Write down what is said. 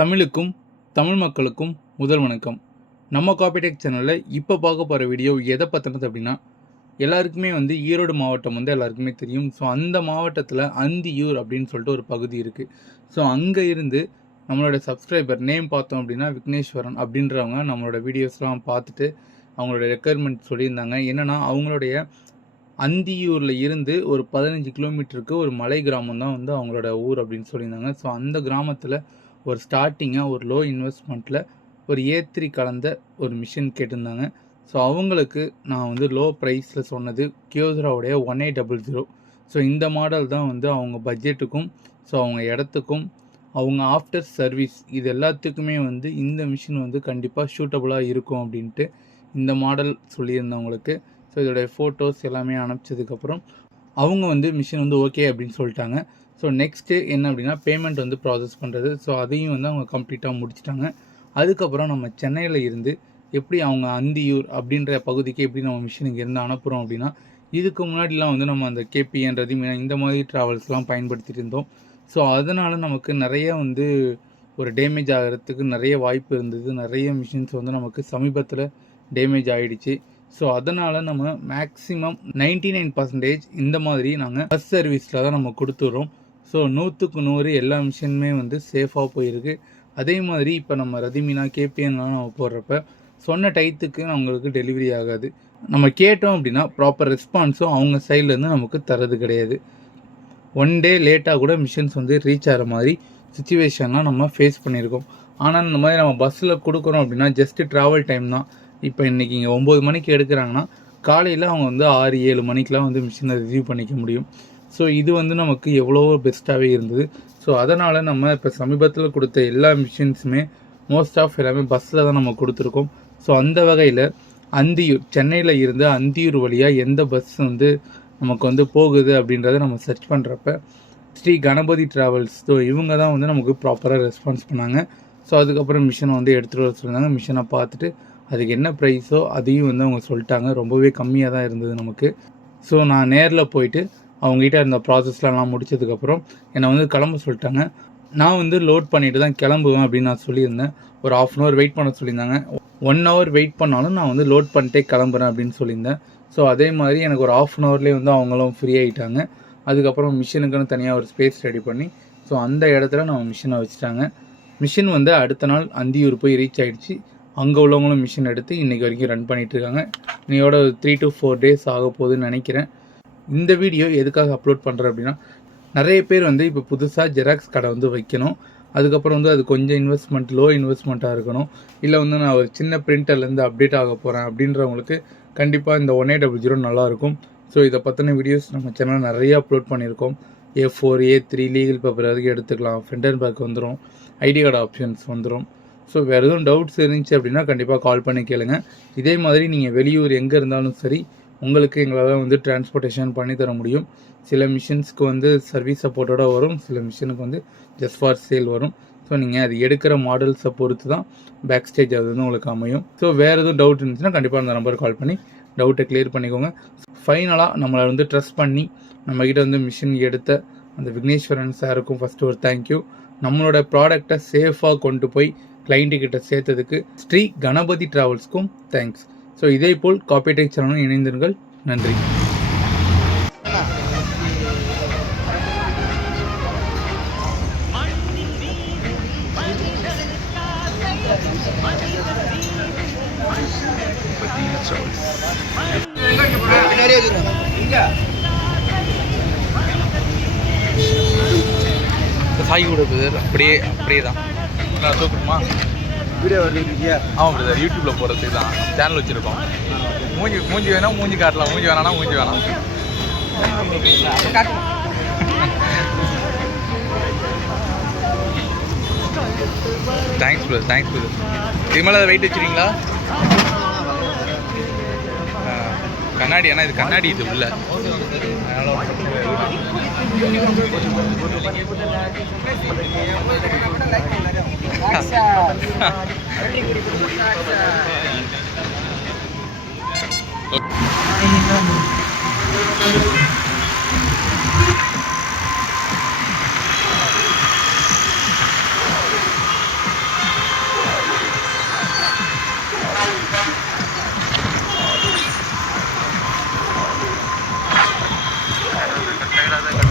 தமிழுக்கும் தமிழ் மக்களுக்கும் முதல் வணக்கம். நம்ம காபிடெக் சேனலில் இப்போ பார்க்க போகிற வீடியோ எதை பற்றினது அப்படின்னா, எல்லாருக்குமே ஈரோடு மாவட்டம் எல்லாருக்குமே தெரியும். ஸோ அந்த மாவட்டத்தில் அந்தியூர் அப்படின்னு சொல்லிட்டு ஒரு பகுதி இருக்குது. ஸோ அங்கே இருந்து நம்மளோட சப்ஸ்கிரைபர் நேம் பார்த்தோம் அப்படின்னா விக்னேஸ்வரன் அப்படின்றவங்க நம்மளோட வீடியோஸ்லாம் பார்த்துட்டு அவங்களோட ரெக்குயர்மெண்ட் சொல்லியிருந்தாங்க. என்னென்னா அவங்களுடைய அந்தியூரில் இருந்து ஒரு 15 கிலோமீட்டருக்கு ஒரு மலை கிராமம் தான் அவங்களோட ஊர் அப்படின்னு சொல்லியிருந்தாங்க. ஸோ அந்த கிராமத்தில் ஒரு ஸ்டார்டிங்காக ஒரு லோ இன்வெஸ்ட்மெண்ட்டில் ஒரு A3 கலந்த ஒரு மிஷின் கேட்டிருந்தாங்க. ஸோ அவங்களுக்கு நான் லோ ப்ரைஸில் சொன்னது கியோசராவுடைய 1800. ஸோ இந்த மாடல் தான் அவங்க பட்ஜெட்டுக்கும் ஸோ அவங்க இடத்துக்கும் அவங்க ஆஃப்டர் சர்வீஸ் இது எல்லாத்துக்குமே இந்த மிஷின் கண்டிப்பாக சூட்டபுளாக இருக்கும் அப்படின்ட்டு இந்த மாடல் சொல்லியிருந்தவங்களுக்கு. ஸோ இதோடைய ஃபோட்டோஸ் எல்லாமே அனுப்பிச்சதுக்கப்புறம் அவங்க மிஷின் ஓகே அப்படின்னு சொல்லிட்டாங்க. ஸோ நெக்ஸ்ட்டு என்ன அப்படின்னா பேமெண்ட் ப்ராசஸ் பண்ணுறது. ஸோ அதையும் அவங்க கம்ப்ளீட்டாக முடிச்சிட்டாங்க. அதுக்கப்புறம் நம்ம சென்னையில் இருந்து எப்படி அவங்க அந்தியூர் அப்படின்ற பகுதிக்கு எப்படி நம்ம மிஷின் இங்கேருந்து அனுப்புகிறோம் அப்படின்னா, இதுக்கு முன்னாடிலாம் நம்ம அந்த கேபிஎன்றது இந்த மாதிரி ட்ராவல்ஸ்லாம் பயன்படுத்திட்டு இருந்தோம். ஸோ அதனால் நமக்கு நிறைய ஒரு டேமேஜ் ஆகிறதுக்கு நிறைய வாய்ப்பு இருந்தது. நிறைய மிஷின்ஸ் நமக்கு சமீபத்தில் டேமேஜ் ஆகிடுச்சு. ஸோ அதனால் நம்ம மேக்ஸிமம் 99% இந்த மாதிரி நாங்கள் பஸ் சர்வீஸில் தான் நம்ம கொடுத்துட்றோம். ஸோ 100க்கு 100 எல்லா மிஷினுமே சேஃபாக போயிருக்கு. அதே மாதிரி இப்போ நம்ம ரதிமினா கேபிஎன்லாம் நம்ம போடுறப்ப சொன்ன டயத்துக்கு அவங்களுக்கு டெலிவரி ஆகாது. நம்ம கேட்டோம் அப்படின்னா ப்ராப்பர் ரெஸ்பான்ஸும் அவங்க சைட்லேருந்து நமக்கு தரது கிடையாது. 1 டே லேட்டாக கூட மிஷின்ஸ் ரீச் ஆகிற மாதிரி சுச்சுவேஷன்லாம் நம்ம ஃபேஸ் பண்ணியிருக்கோம். ஆனால் இந்த மாதிரி நம்ம பஸ்ஸில் கொடுக்குறோம் அப்படின்னா ஜஸ்ட்டு ட்ராவல் டைம் தான். இப்போ இன்றைக்கி இங்கே 9 மணிக்கு எடுக்கிறாங்கன்னா காலையில் அவங்க 6-7 மணிக்கெலாம் மிஷினை ரிசீவ் பண்ணிக்க முடியும். ஸோ இது நமக்கு எவ்வளோ பெஸ்ட்டாகவே இருந்தது. ஸோ அதனால் நம்ம இப்போ சமீபத்தில் கொடுத்த எல்லா மிஷின்ஸுமே மோஸ்ட் ஆஃப் எல்லாமே பஸ்ஸில் தான் நம்ம கொடுத்துருக்கோம். ஸோ அந்த வகையில் அந்தியூர் சென்னையில் இருந்து அந்தியூர் வழியாக எந்த பஸ் நமக்கு போகுது அப்படின்றத நம்ம சர்ச் பண்ணுறப்ப ஸ்ரீ கணபதி ட்ராவல்ஸ் ஸோ இவங்க தான் நமக்கு ப்ராப்பராக ரெஸ்பான்ஸ் பண்ணாங்க. ஸோ அதுக்கப்புறம் மிஷினை எடுத்துகிட்டு வர சொல்லியிருந்தாங்க. மிஷினை பார்த்துட்டு அதுக்கு என்ன ப்ரைஸோ அதையும் அவங்க சொல்லிட்டாங்க. ரொம்பவே கம்மியாக தான் இருந்தது நமக்கு. ஸோ நான் நேரில் போயிட்டு அவங்ககிட்ட இருந்த ப்ராசஸ்லாம் முடிச்சதுக்கப்புறம் என்னை கிளம்ப சொல்லிட்டாங்க. நான் லோட் பண்ணிவிட்டு தான் கிளம்புவேன் அப்படின்னு நான் சொல்லியிருந்தேன். ஒரு 1/2 hour வெயிட் பண்ண சொல்லியிருந்தாங்க. 1 hour வெயிட் பண்ணாலும் நான் லோட் பண்ணிட்டே கிளம்புறேன் அப்படின்னு சொல்லியிருந்தேன். ஸோ அதே மாதிரி எனக்கு ஒரு 1/2 hourலேயே அவங்களும் ஃப்ரீ ஆகிட்டாங்க. அதுக்கப்புறம் மிஷினுக்குன்னு தனியாக ஒரு ஸ்பேஸ் ரெடி பண்ணி ஸோ அந்த இடத்துல நம்ம மிஷினை வச்சுட்டாங்க. மிஷின் அடுத்த நாள் அந்தியூர் போய் ரீச் ஆகிடுச்சு. அங்கே உள்ளவங்களும் மிஷின் எடுத்து இன்றைக்கி வரைக்கும் ரன் பண்ணிகிட்ருக்காங்க. இன்னையோட 3 to 4 days ஆக போகுதுன்னு நினைக்கிறேன். இந்த வீடியோ எதுக்காக அப்லோட் பண்ணுறேன் அப்படின்னா, நிறைய பேர் இப்போ புதுசாக ஜெராக்ஸ் கடை வைக்கணும். அதுக்கப்புறம் அது கொஞ்சம் இன்வெஸ்ட்மெண்ட் லோ இன்வெஸ்ட்மெண்ட்டாக இருக்கணும். இல்லை நான் ஒரு சின்ன பிரிண்டர்லேருந்து அப்டேட் ஆக போகிறேன் அப்படின்றவங்களுக்கு கண்டிப்பாக இந்த 1800 நல்லாயிருக்கும். ஸோ இதை பற்றின வீடியோஸ் நம்ம சேனலில் நிறைய அப்லோட் பண்ணியிருக்கோம். A4 A3 லீகல் பேப்பர் வரைக்கும் எடுத்துக்கலாம். ஃப்ரண்ட் அண்ட் பேக் வந்துடும். ஐடி கார்டு ஆப்ஷன்ஸ் வந்துடும். ஸோ வேறு எதுவும் டவுட்ஸ் இருந்துச்சு அப்படின்னா கண்டிப்பாக கால் பண்ணி கேளுங்க. இதே மாதிரி நீங்கள் வெளியூர் எங்கே இருந்தாலும் சரி உங்களுக்கு எங்களால் டிரான்ஸ்போர்ட்டேஷன் பண்ணி தர முடியும். சில மிஷின்ஸ்க்கு சர்வீஸ் சப்போர்ட்டோட வரும். சில மிஷினுக்கு ஜஸ்ட் ஃபார் சேல் வரும். ஸோ நீங்கள் அது எடுக்கிற மாடல்ஸை பொறுத்து தான் பேக் ஸ்டேஜ் அது உங்களுக்கு அமையும். ஸோ வேறு எதுவும் டவுட் இருந்துச்சுன்னா கண்டிப்பாக அந்த நம்பர் கால் பண்ணி டவுட்டை கிளியர் பண்ணிக்கோங்க. ஃபைனலாக நம்மளை ட்ரஸ்ட் பண்ணி நம்மக்கிட்ட மிஷின் எடுத்த அந்த விக்னேஸ்வரன் சாருக்கும் ஃபஸ்ட்டு ஒரு தேங்க்யூ. நம்மளோட ப்ராடக்டை சேஃபாக கொண்டு போய் கிளைண்ட்டுக்கிட்ட சேர்த்ததுக்கு ஸ்ரீ கணபதி ட்ராவல்ஸ்க்கும் தேங்க்ஸ். ஸோ இதே போல் காபிடெக் சேனலும் இணைந்திருங்கள். நன்றி. சாய் கூட அப்படியே தான் நான் தூக்கணுமா வீடியோ வருவீங்க? ஆமாம் பிரதர், யூடியூப்பில் போகிறது தான் சேனல் வச்சுருக்கோம். மூஞ்சி வேணால் மூஞ்சி காட்டலாம், மூஞ்சி வேணாம்னா மூஞ்சி வேணாம். Thanks brother. இது மேலே வெயிட் வச்சுருக்கீங்களா? கண்ணாடி, ஏன்னா இது கண்ணாடி இது உள்ள இருக்கிறார்கள்.